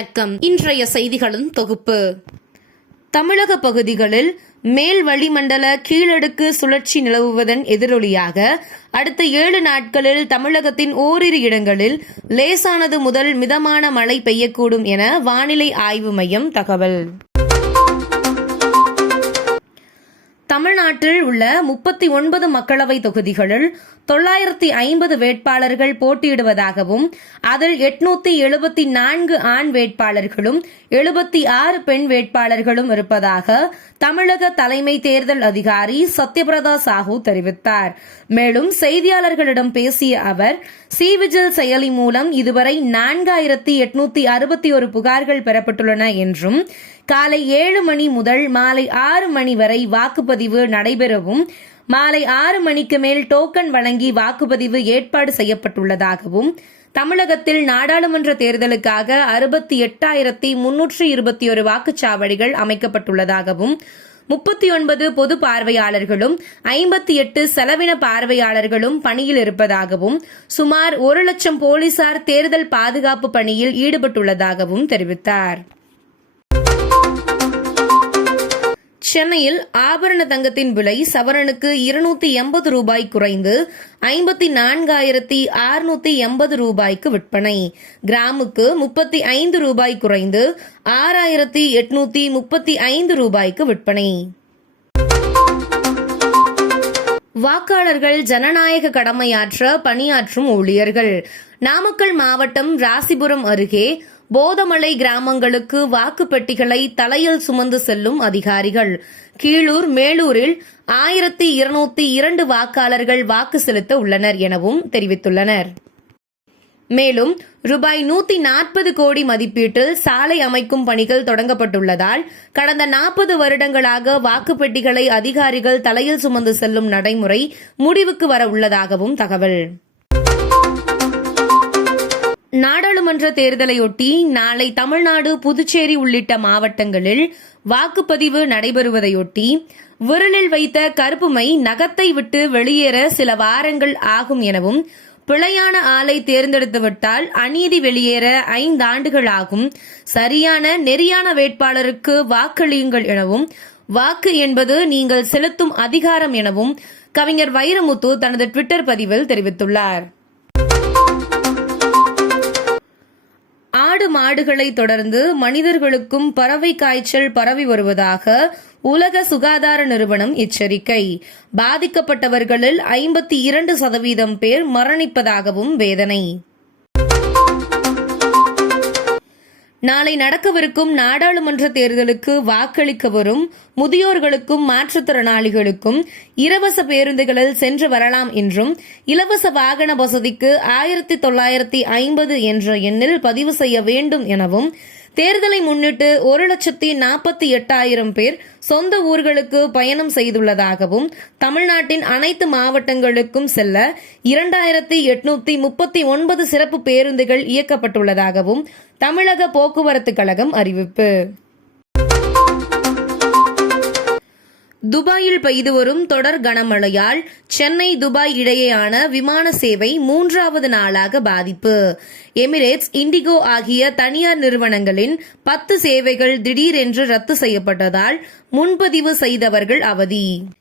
வணக்கம். இன்றைய செய்திகளின் தொகுப்பு. தமிழக பகுதிகளில் மேல் வளிமண்டல கீழடுக்கு சுழற்சி நிலவுவதன் எதிரொலியாக அடுத்த ஏழு நாட்களில் தமிழகத்தின் ஓரிரு இடங்களில் லேசானது முதல் மிதமான மழை பெய்யக்கூடும் என வானிலை ஆய்வு மையம் தகவல். தமிழ்நாட்டில் உள்ள முப்பத்தி ஒன்பது மக்களவை தொகுதிகளில் தொள்ளாயிரத்தி ஐம்பது வேட்பாளர்கள் போட்டியிடுவதாகவும் அதில் எட்நூத்தி எழுபத்தி நான்கு ஆண் வேட்பாளர்களும் எழுபத்தி ஆறு பெண் வேட்பாளர்களும் இருப்பதாக தமிழக தலைமை தேர்தல் அதிகாரி சத்யபிரதா சாஹூ தெரிவித்தார். மேலும் செய்தியாளர்களிடம் பேசிய அவர் சி விஜில் செயலி மூலம் இதுவரை நான்காயிரத்தி எட்நூத்தி அறுபத்தி ஒரு புகார்கள் பெறப்பட்டுள்ளன என்றும் காலை ஏழு மணி முதல் மாலை ஆறு மணி வரை வாக்குப்பதிவு நடைபெறவும் மாலை ஆறு மணிக்கு மேல் டோக்கன் வழங்கி வாக்குப்பதிவு ஏற்பாடு செய்யப்பட்டுள்ளதாகவும் தமிழகத்தில் நாடாளுமன்ற தேர்தலுக்காக அறுபத்தி எட்டாயிரத்தி முன்னூற்றி இருபத்தி ஒரு வாக்குச்சாவடிகள் அமைக்கப்பட்டுள்ளதாகவும் முப்பத்தி ஒன்பது பொது பார்வையாளர்களும் ஐம்பத்தி எட்டு செலவின பார்வையாளர்களும் பணியில் இருப்பதாகவும் சுமார் ஒரு லட்சம் போலீசார் தேர்தல் பாதுகாப்பு பணியில் ஈடுபட்டுள்ளதாகவும் தெரிவித்தார். சென்னையில் ஆபரண தங்கத்தின் விலை சவரனுக்கு இருநூத்தி எண்பது ரூபாய் குறைந்து ஐம்பத்தி நான்காயிரத்தி ஆறுநூத்தி எண்பது ரூபாய்க்கு விற்பனை. கிராமுக்கு முப்பத்தி ஐந்து ரூபாய் குறைந்து ஆறாயிரத்தி எட்நூத்தி முப்பத்தி ஐந்து ரூபாய்க்கு விற்பனை. வாக்காளர்கள் ஜனநாயக கடமையாற்ற பணியாற்றும் ஊழியர்கள். நாமக்கல் மாவட்டம் ராசிபுரம் அருகே போதமலை கிராமங்களுக்கு வாக்குப்பெட்டிகளை தலையில் சுமந்து செல்லும் அதிகாரிகள். கீழூர் மேலூரில் ஆயிரத்தி இருநூத்தி இரண்டு வாக்காளர்கள் வாக்கு செலுத்த உள்ளனர் எனவும் தெரிவித்துள்ளனர். மேலும் ரூபாய் நூத்தி நாற்பது கோடி மதிப்பீட்டில் சாலை அமைக்கும் பணிகள் தொடங்கப்பட்டுள்ளதால் கடந்த நாற்பது வருடங்களாக வாக்குப்பெட்டிகளை அதிகாரிகள் தலையில் சுமந்து செல்லும் நடைமுறை முடிவுக்கு வர உள்ளதாகவும் தகவல். நாடாளுமன்ற தேர்தலையொட்டி நாளை தமிழ்நாடு புதுச்சேரி உள்ளிட்ட மாவட்டங்களில் வாக்குப்பதிவு நடைபெறுவதையொட்டி விரலில் வைத்த கருப்புமை நகத்தை விட்டு வெளியேற சில வாரங்கள் ஆகும் எனவும் பிழையான ஆளை தேர்ந்தெடுத்துவிட்டால் அநீதி வெளியேற ஐந்தாண்டுகள் ஆகும் சரியான நெறியான வேட்பாளருக்கு வாக்களியுங்கள் எனவும் வாக்கு என்பது நீங்கள் செலுத்தும் அதிகாரம் எனவும் கவிஞர் வைரமுத்து தனது ட்விட்டர் பதிவில் தெரிவித்துள்ளார். ஆடு மாடுகளை தொடர்ந்து மனிதர்களுக்கும் பறவை காய்ச்சல் பரவி வருவதாக உலக சுகாதார நிறுவனம் எச்சரிக்கை. பாதிக்கப்பட்டவர்களில் ஐம்பத்தி இரண்டு சதவீதம் பேர் மரணிப்பதாகவும் வேதனை. நாளை நடக்கவிருக்கும் நாடாளுமன்ற தேர்தலுக்கு வாக்களிக்க வரும் முதியோர்களுக்கும் மாற்றுத்திறனாளிகளுக்கும் இலவச பேருந்துகளில் சென்று வரலாம் என்றும் இலவச வாகன வசதிக்கு ஆயிரத்தி தொள்ளாயிரத்தி ஐம்பது என்ற எண்ணில் பதிவு செய்ய வேண்டும் எனவும் தேர்தலை முன்னிட்டு ஒரு லட்சத்தி நாற்பத்தி எட்டாயிரம் பேர் சொந்த ஊர்களுக்கு பயணம் செய்துள்ளதாகவும் தமிழ்நாட்டின் அனைத்து மாவட்டங்களுக்கும் செல்ல இரண்டாயிரத்தி எட்நூத்தி முப்பத்தி ஒன்பது சிறப்பு பேருந்துகள் இயக்கப்பட்டுள்ளதாகவும் தமிழக போக்குவரத்து கழகம் அறிவிப்பு. துபாயில் பெய்து வரும் தொடர் கனமழையால் சென்னை துபாய் இடையேயான விமான சேவை மூன்றாவது நாளாக பாதிப்பு. எமிரேட்ஸ் இண்டிகோ ஆகிய தனியார் நிறுவனங்களின் பத்து சேவைகள் திடீரென்று ரத்து செய்யப்பட்டதால் முன்பதிவு செய்தவர்கள் அவதி.